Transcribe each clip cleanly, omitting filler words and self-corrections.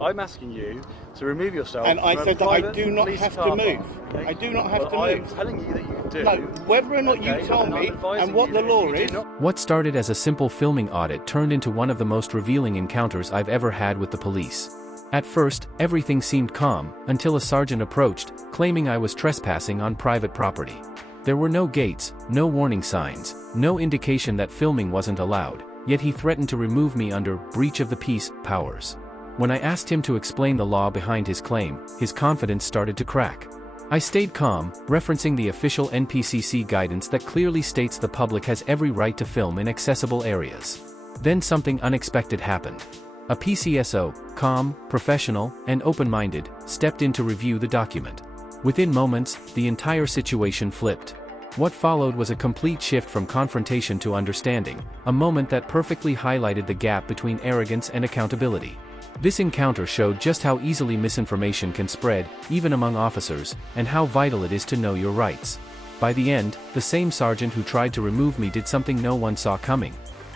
I'm asking you to remove yourself. And I from said a that I private do not police have car to move. park, okay? I do not have to I'm move. telling you that you do. No, whether or not you okay? tell And I'm me advising and what you the that law if you is. do not- What started as a simple filming audit turned into one of the most revealing encounters I've ever had with the police. At first, everything seemed calm, until a sergeant approached, claiming I was trespassing on private property. There were no gates, no warning signs, no indication that filming wasn't allowed, yet he threatened to remove me under breach of the peace powers. When I asked him to explain the law behind his claim, his confidence started to crack. I stayed calm, referencing the official NPCC guidance that clearly states the public has every right to film in accessible areas. Then something unexpected happened. A PCSO, calm, professional, and open-minded, stepped in to review the document. Within moments, the entire situation flipped. What followed was a complete shift from confrontation to understanding, a moment that perfectly highlighted the gap between arrogance and accountability. This encounter showed just how easily misinformation can spread, even among officers, and how vital it is to know your rights. By the end, the same sergeant who tried to remove me did something no one saw coming.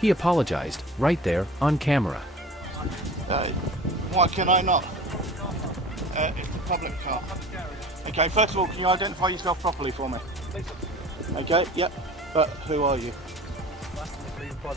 He apologized, right there, on camera. Why can I not? It's a public car. Okay, first of all, can you identify yourself properly for me? Okay, yep. But who are you?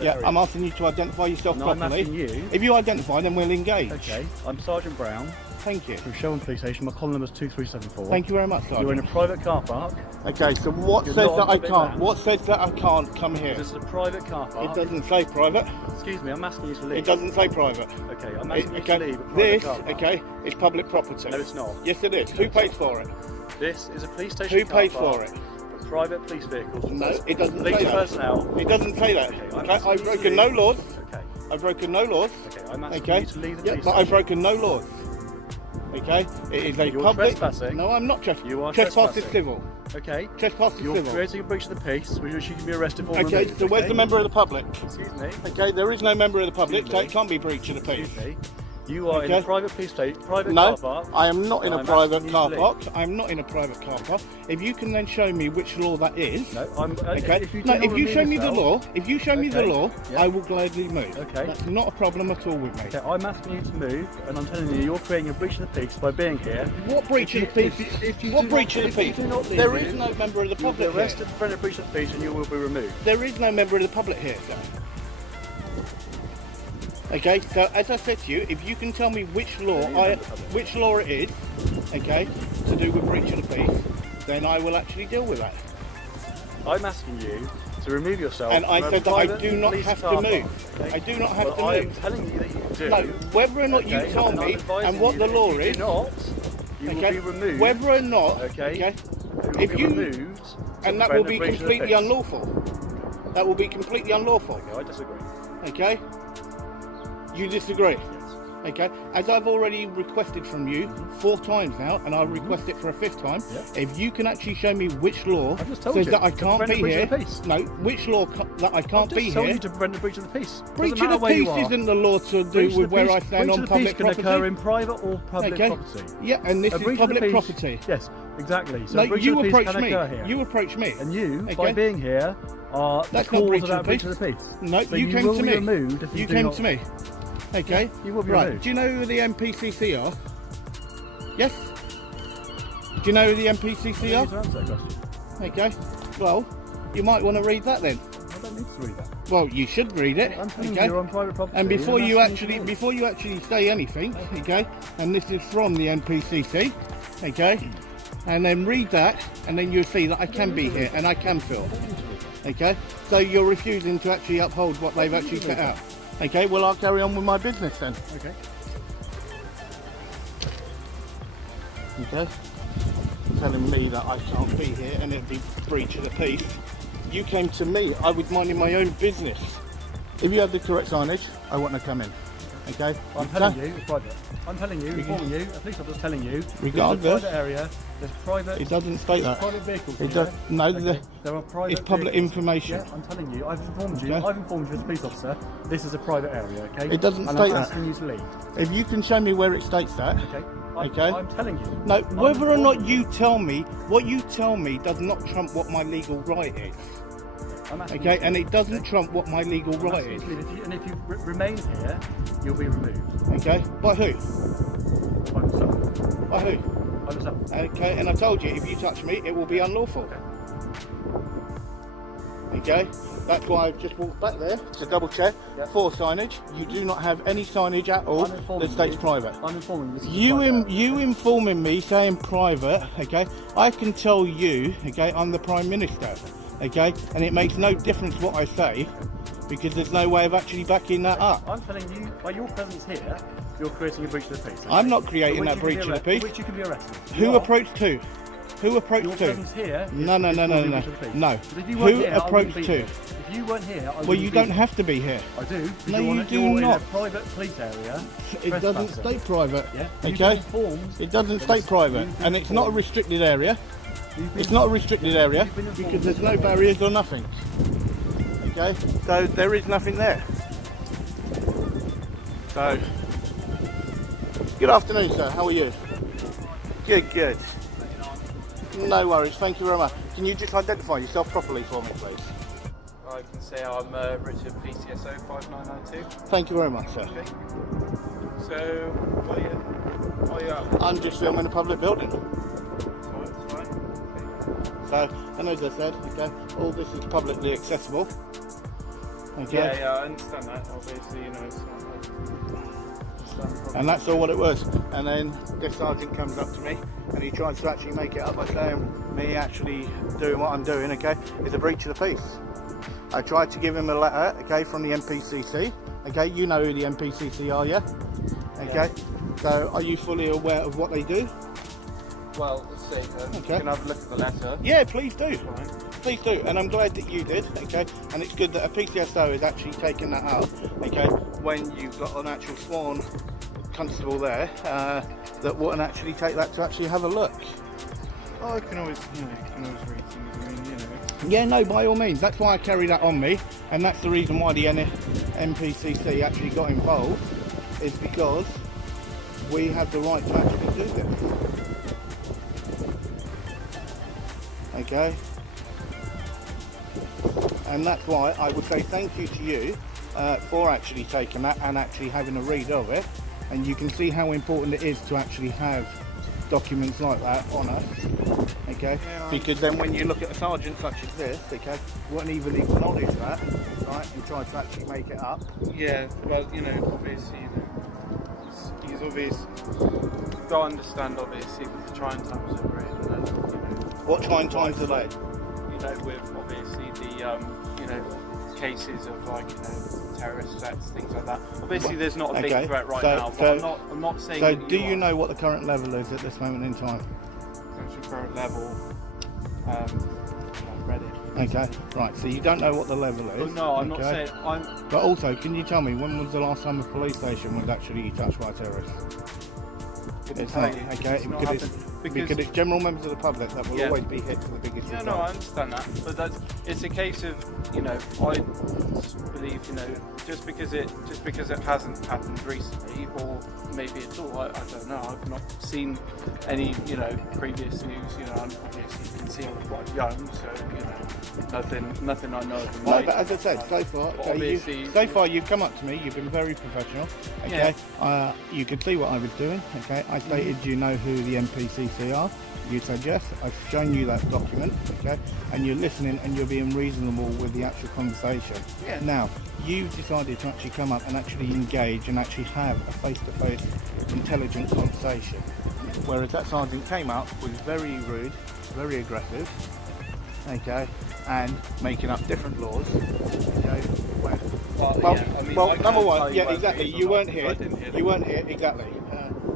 Yeah, I'm asking you to identify yourself properly. I'm asking you. If you identify, then we'll engage. Okay, I'm Sergeant Brown. Thank you. From Shelburne Police Station. My call number is 2374. Thank you very much, Sergeant. You're in a private car park. Okay, so what You're says not that on I public can't? land. What says that I can't come here? This is a private car park. It doesn't say private. Excuse me, I'm asking you to leave. It doesn't say private. Okay, I'm asking you Okay, to leave a private this, car park. okay, is public property. No, it's not. Yes, it is. Who pays for it? This is a police station Who car pays park for it? Private police vehicles. No, it doesn't Police say that. personnel. It doesn't say that. Okay, I'm Okay, asking I've you to broken no leave. laws. Okay. I've broken no laws. Okay, I'm asking Okay. you to leave the Yeah, police but I've station. broken no laws. Okay, it is a You're public. trespassing. No, I'm not trespassing. You are Trespass is trespassing. civil. Okay. Trespass is You're civil. creating a breach of the peace, which you can be arrested for. Okay, removed, so where's the member of the public? Excuse me. Okay, there is no member of the public, Excuse so me. it can't be breach of the peace. Excuse me. You are in Okay. a private police station, private No, car park. I am not in a I'm private asking you car to leave. park. I'm not in a private car park. If you can then show me which law that is. No, I'm. Okay. If you, No, do if not you remove show me the yourself- law, if you show me the Okay. law, Yeah. I will gladly move. Okay. That's not a problem at all with me. Okay, I'm asking you to move, and I'm telling you, you're creating a breach of the peace by being here. What breach of the peace? If you What do breach not, of the if you peace? do not leave There it, is no member of the you'll be public arrested here. for a breach of the peace, and you will be removed. There is no member of the public here, sir. Okay, so as I said to you, if you can tell me which law which law it is, okay, to do with breach of the peace, then I will actually deal with that. I'm asking you to remove yourself. And I from a said that I private do not police have car to park, move. okay? I do not have Well, to I'm move. telling you that you do. No, whether or not you Okay, tell and I'm me advising and what you the that law if you is, do not, you will okay, be removed. whether or not, Okay. okay, if be you, removed, and to that will prevent be a breach of the completely peace. unlawful. That will be completely unlawful. Okay, I disagree. Okay? You disagree? Yes. Okay, as I've already requested from you 4 times now, and I'll request it for a 5th time, Yeah. if you can actually show me which law I just told says you, that I to can't prevent be a breach here. of the peace. No, which law that I can't I be just told here. you to prevent a breach of the peace. Breach Doesn't of matter the where you peace are. isn't the law to do Breach of with the where peace- I stand breach on of the peace public can property. occur in private or public Okay. property. Yeah, and this A is breach of the public peace- property. Yes, exactly. So No, a breach you of the peace approach can me. occur here. You approach me. And you, by Okay. being here, are That's the not cause breach of of that the breach peace. of the peace. No, So you came will to be me. removed if you You do came not. to me. Okay. You will be Right. removed. Do you know who the NPCC are? Yes. Do you know who the NPCC I are? don't need to answer that question. Okay. Well, you might want to read that then. I don't need to read that. Well, you should read it. I'm telling Okay. you, you're on private property. And before I'm you asking actually to leave. before you actually say anything, okay, and this is from the NPCC, okay, and then read that, and then you'll see that I can be here and I can film. Okay. So you're refusing to actually uphold what they've actually set out. Okay. Well, I'll carry on with my business then. Okay. Okay. Telling me that I can't be here and it'd be breach of the peace. You came to me, I was minding my own business. If you had the correct signage, I want to come in. Okay? I'm telling you, it's private. I'm telling you, informing you, at least I'm just telling you. Regardless. There's a private area, there's private. It doesn't state that. Private vehicles. It here. does, no, Okay. There are private. it's public vehicles. information. Yeah, I'm telling you. I've informed you. Okay. I've informed you as a police officer. This is a private area. Okay. It doesn't and state I'm that. asking you to leave. If you can show me where it states that. Okay. Okay. I'm telling you. No, I'm whether or not informing you tell me, what you tell me does not trump what my legal right is. I'm asking okay, you to and leave, it doesn't okay? trump what my legal I'm right asking you is. to leave. And if you remain here, you'll be removed. Okay, by who? By myself. By who? By myself. Okay, and I told you, if you touch me, it will be unlawful. Okay. Okay, that's why I've just walked back there to double check for signage. You do not have any signage at all that states private. I'm informing this is You informing me saying private, okay, I can tell you, okay, I'm the Prime Minister, okay, and it makes no difference what I say because there's no way of actually backing that up. I'm telling you, by your presence here, you're creating a breach of the peace. Okay? I'm not creating that breach of the peace. For which you can be arrested. Who approached who? Who approached Your who? presence here is No. causing a breach of the peace. No. But if you weren't Who here, I wouldn't approached be who? here. If you weren't here, I wouldn't Well, you be don't here. have to be here. I do. No, you're you on, do you're not. in a private police area. It doesn't trespassing. state private. Yeah. You've Okay. been informed It doesn't that state it's- private, you've been and it's not a informed- restricted area. you've been- It's not a restricted area you've been informed because there's that no it's- barriers or nothing. Okay, so there is nothing there. So, good afternoon, sir. How are you? Good. No worries. Thank you very much. Can you just identify yourself properly for me, please? I can say I'm Richard, PCSO 5992. Thank you very much, sir. Okay. So, what are you up? I'm just filming a public building. It's fine. Okay. So, and as I said, okay, all this is publicly accessible. Okay. Yeah, I understand that. Obviously, you know, it's not like... And that's all what it was. And then this sergeant comes up to me and he tries to actually make it up by saying me actually doing what I'm doing, okay, is a breach of the peace. I tried to give him a letter, okay, from the MPCC. Okay, you know who the MPCC are, yeah? Okay. Yeah. So are you fully aware of what they do? Well, let's see. Okay. You can have a look at the letter. Yeah, please do. Fine. Please do, and I'm glad that you did, okay, and it's good that a PCSO is actually taking that up, okay, when you've got an actual sworn constable there that wouldn't actually take that to actually have a look. Oh, I can always, you can always read things. I mean, Yeah, no, by all means, that's why I carry that on me, and that's the reason why the MPCC actually got involved, is because we have the right to actually do this. Okay? And that's why I would say thank you to you for actually taking that and actually having a read of it. And you can see how important it is to actually have documents like that on us. Okay? Yeah, Because then when you look at a sergeant such as this, okay, won't even acknowledge that, right, and try to actually make it up. Yeah, well, obviously, he's obvious. You've got to understand, obviously, with the trying times that we're in, and then, What trying times are they? with obviously the, cases of terrorist threats, things like that. Obviously, there's not a big Okay, threat right so- now, so- but I'm not saying. So that do you you are. know what the current level is at this moment in time? Actual current level? I've read it. Okay, right, so you don't know what the level Oh, is. no, I'm not okay? saying. I'm. But also, can you tell me when was the last time a police station was actually touched by terrorists? It's tell not, you. okay, It's not because, happened. because it's general members of the public that will Yeah. always be hit for the biggest Yeah, result. no, I understand that, but it's a case of I believe just because it hasn't happened recently, or maybe at all, I don't know. I've not seen any previous news. Obviously you can see I'm quite young, so nothing I know of. No, but as I said, so far, But okay, obviously, you've come up to me, you've been very professional, okay? You could see what I was doing, okay? I stated you know who the MPCC are, you said yes, I've shown you that document, okay? And you're listening and you're being reasonable with the actual conversation. Yeah. Now, you've decided to actually come up and actually engage and actually have a face-to-face intelligent conversation. Whereas that sergeant came up, was very rude, very aggressive, okay, and making up different laws, okay. Well, number one, yeah, exactly. You weren't here. You weren't here, exactly.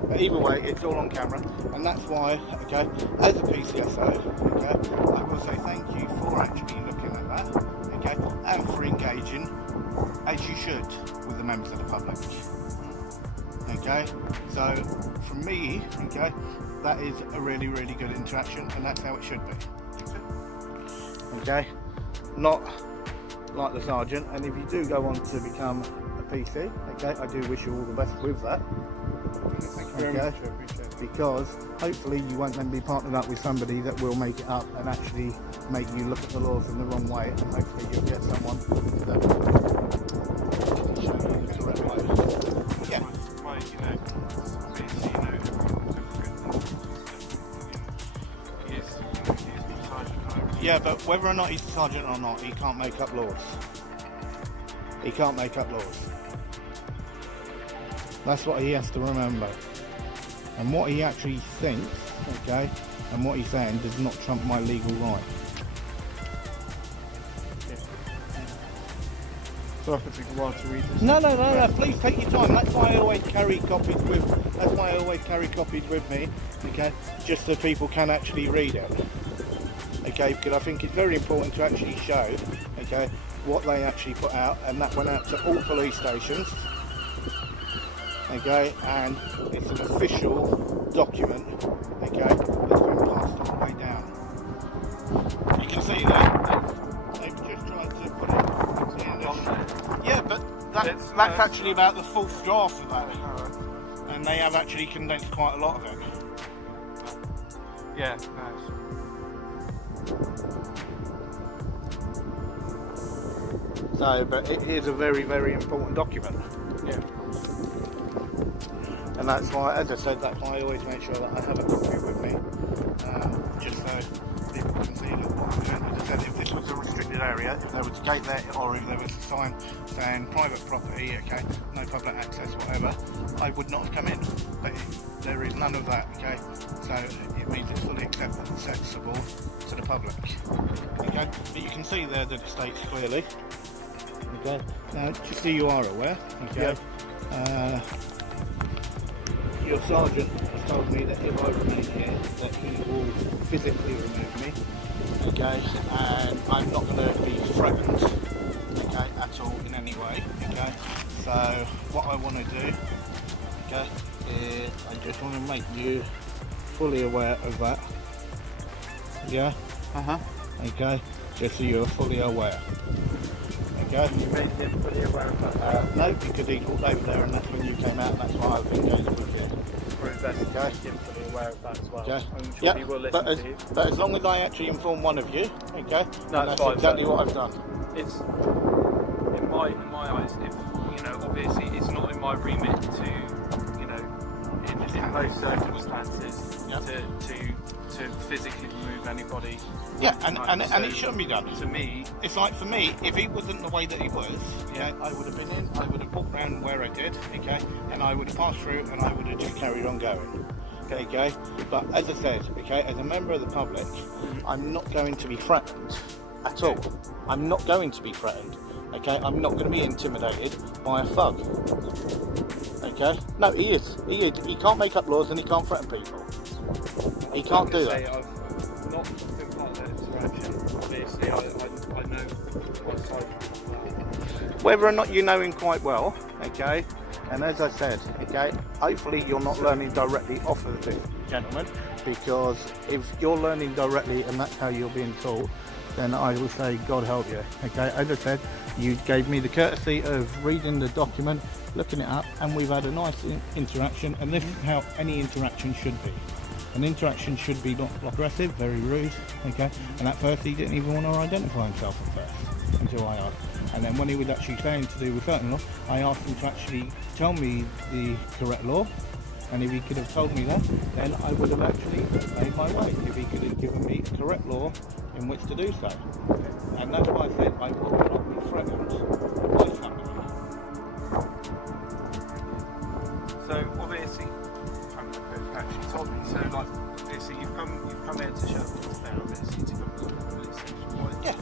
But either way, it's all on camera, and that's why, okay, as a PCSO, okay, I will say thank you for actually looking at that, okay, and for engaging, as you should, with the members of the public. Okay, so from me, okay, that is a really, really good interaction, and that's how it should be. Okay, not like the sergeant, and if you do go on to become a PC, okay, I do wish you all the best with that. Thank you very much. I appreciate it. because hopefully you won't then be partnered up with somebody that will make it up and actually make you look at the laws in the wrong way, and hopefully you'll get someone that will show you the correct way. Yeah. Well, you know, obviously, Yeah, but whether or not he's a sergeant or not, he can't make up laws. He can't make up laws. That's what he has to remember. And what he actually thinks, okay, and what he's saying does not trump my legal right. So I could take a while to read this. No, please take your time. That's why I always carry copies with me, okay, just so people can actually read it. Okay, because I think it's very important to actually show, okay, what they actually put out, and that went out to all police stations. Okay, and it's an official document, okay, that's been passed all the way down. You can see that they've just tried to put it in this. Yeah, but that's actually about the fourth draft of that, and they have actually condensed quite a lot of it. Yeah, nice. So, but it is a very, very important document. Yeah. And that's why, as I said, that's why I always make sure that I have a copy with me, just so people can see what I'm doing. As I said, if this was a restricted area, if there was a gate there, or if there was a sign saying private property, okay, no public access, whatever, I would not have come in. But there is none of that, okay, so it means it's fully accessible to the public, okay. But you can see there that it states clearly, okay. Now, just so you are aware, okay. Yeah. Your sergeant has told me that if I remain here, that he will physically remove me, okay, and I'm not going to be threatened, okay, at all in any way, okay. So what I want to do, okay, is I just want to make you fully aware of that, yeah, okay, just so you're fully aware. Okay. You made him fully aware of that? No, because he walked over there and that's when you came out, and that's why I've been going with you. We're investigating him fully aware of that as well. Okay. I'm sure he will listen to you. But as long as I actually inform one of you, okay, No, that's fine, exactly what I've done. It's in my eyes, if you know, obviously it's not in my remit to, you know, in most circumstances, to physically remove anybody. Yeah, and it shouldn't be done. To me, it's like, for me, if he wasn't the way that he was, yeah, I would have been in, I would have walked around where I did, okay, and I would have passed through and I would have just carried on going. Okay, but as I said, okay, as a member of the public, I'm not going to be threatened at all. I'm not going to be threatened. Okay, I'm not going to be intimidated by a thug. Okay, no, he is. He can't make up laws and he can't threaten people. He can't do that. I've not been part of that interaction. Obviously, I know one side of that. Whether or not you know him quite well, okay, and as I said, okay, hopefully you're not learning directly off of this gentleman, because if you're learning directly and that's how you're being taught, then I will say God help you. Okay, as I said, you gave me the courtesy of reading the document, looking it up, and we've had a nice interaction, and this is how any interaction should be. An interaction should be not aggressive, very rude, okay, and at first he didn't even want to identify himself at first, until I asked. And then when he was actually saying to do with certain law, I asked him to actually tell me the correct law, and if he could have told me that, then I would have actually made my way, if he could have given me the correct law in which to do so. And that's why I said I will not be threatened by somebody. So obviously, actually told me. So like, obviously you've come here to show us there, obviously to come to the police station. Yeah.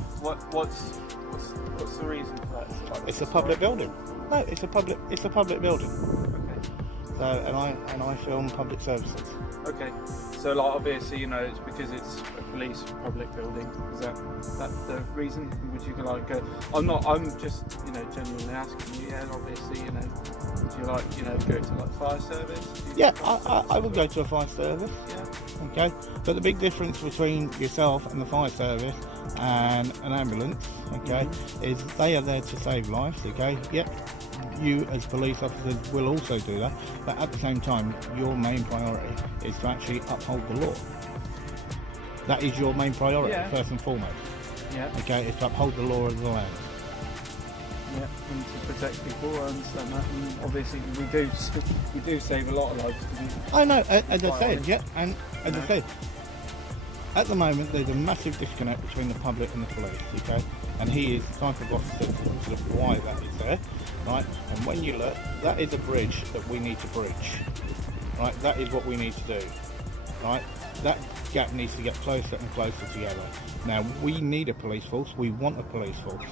What's the reason for that? It's a public building. No, it's a public building. Okay. So and I film public services. Okay. So like, obviously, you know, it's because it's a police public building. Is that the reason? Would you like go? I'm just, you know, genuinely asking you. Yeah, obviously, you know, would you like, you know, go to like fire service? Yeah, I would go to a fire service. Yeah. Okay, but the big difference between yourself and the fire service and an ambulance, okay, is they are there to save lives. Okay, yep, you as police officers will also do that, but at the same time, your main priority is to actually uphold the law. That is your main priority, Yeah. first and foremost. Yeah. Okay, it's to uphold the law of the land. Yeah, and to protect people, I understand that, and obviously we do save a lot of lives. I know, as I Quite said, honest. yeah, and as I said, at the moment there's a massive disconnect between the public and the police, okay? And he is the type of officer to sort of why that is there, right? And when you look, that is a bridge that we need to breach, right? That is what we need to do, right? That gap needs to get closer and closer together. Now, we need a police force, we want a police force,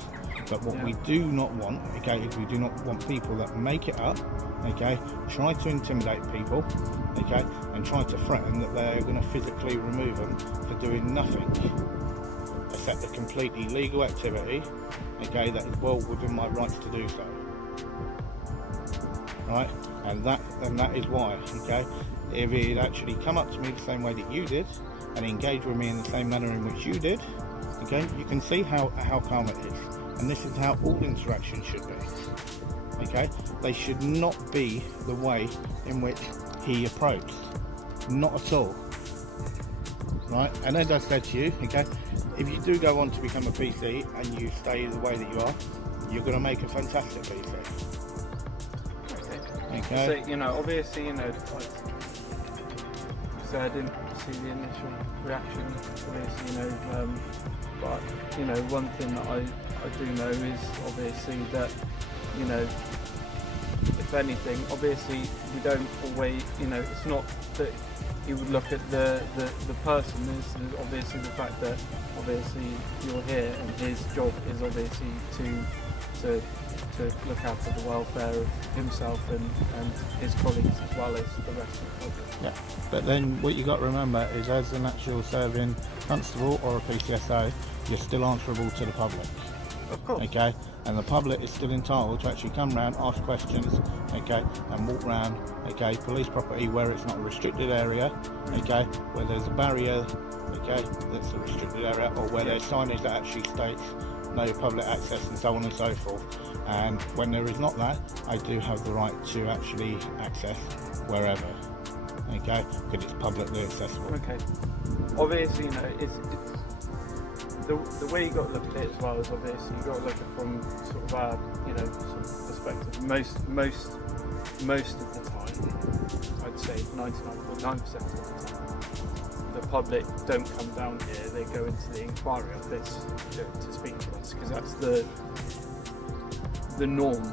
but what we do not want, okay, is we do not want people that make it up, okay, try to intimidate people, okay, and try to threaten that they're going to physically remove them for doing nothing except a completely legal activity, okay, that is well within my rights to do so, right? And that is why, okay, if he had actually come up to me the same way that you did and engaged with me in the same manner in which you did, okay, you can see how calm it is. And this is how all interactions should be, okay? They should not be the way in which he approached, not at all, right? And as I said to you, okay, if you do go on to become a PC and you stay the way that you are, you're going to make a fantastic PC. Okay? So, you know, obviously, you know, like, so I didn't see the initial reaction, obviously, you know, but, you know, one thing that I do know is obviously that, you know, if anything, obviously we don't always, you know, it's not that you would look at the person, it's obviously the fact that obviously you're here and his job is obviously to look after the welfare of himself and his colleagues as well as the rest of the public. Yeah, but then what you got to remember is as an actual serving constable or a PCSO, you're still answerable to the public. Of course. Okay, and the public is still entitled to actually come round, ask questions, okay, and walk round, okay, police property where it's not a restricted area, okay, where there's a barrier, okay, that's a restricted area, or where there's signage that actually states no public access and so on and so forth. And when there is not that, I do have the right to actually access wherever, okay, because it's publicly accessible. Okay. Obviously, you know, it's the way you got to look at it as well is obviously you got to look at it from sort of our, you know, sort of perspective. Most of the time, I'd say 99.9% of the time, the public don't come down here. They go into the inquiry office to speak to us because that's the norm.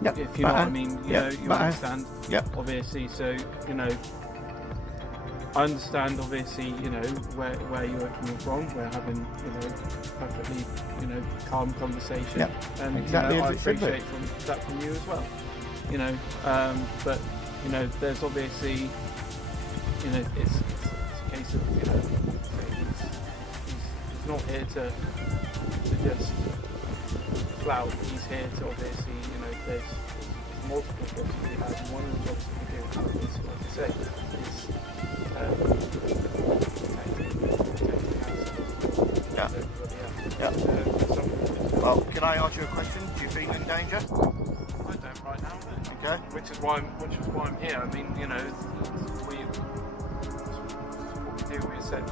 Yep. If you know what I mean, you know, you understand. Yep. Obviously, so you know. I understand, obviously, you know, where you're coming from. We're having, you know, perfectly, you know, calm conversation, and exactly, you know, I as it should be. appreciate that from you as well. You know, but you know, there's obviously, you know, it's a case of, you know, he's not here to just flout. He's here to obviously, you know, there's multiple jobs that we have, and one of the jobs that we do have is, like I say, is Well, can I ask you a question? Do you feel in danger? I don't right now. No. Okay. Which is why I'm here. I mean, you know, what we do. We assess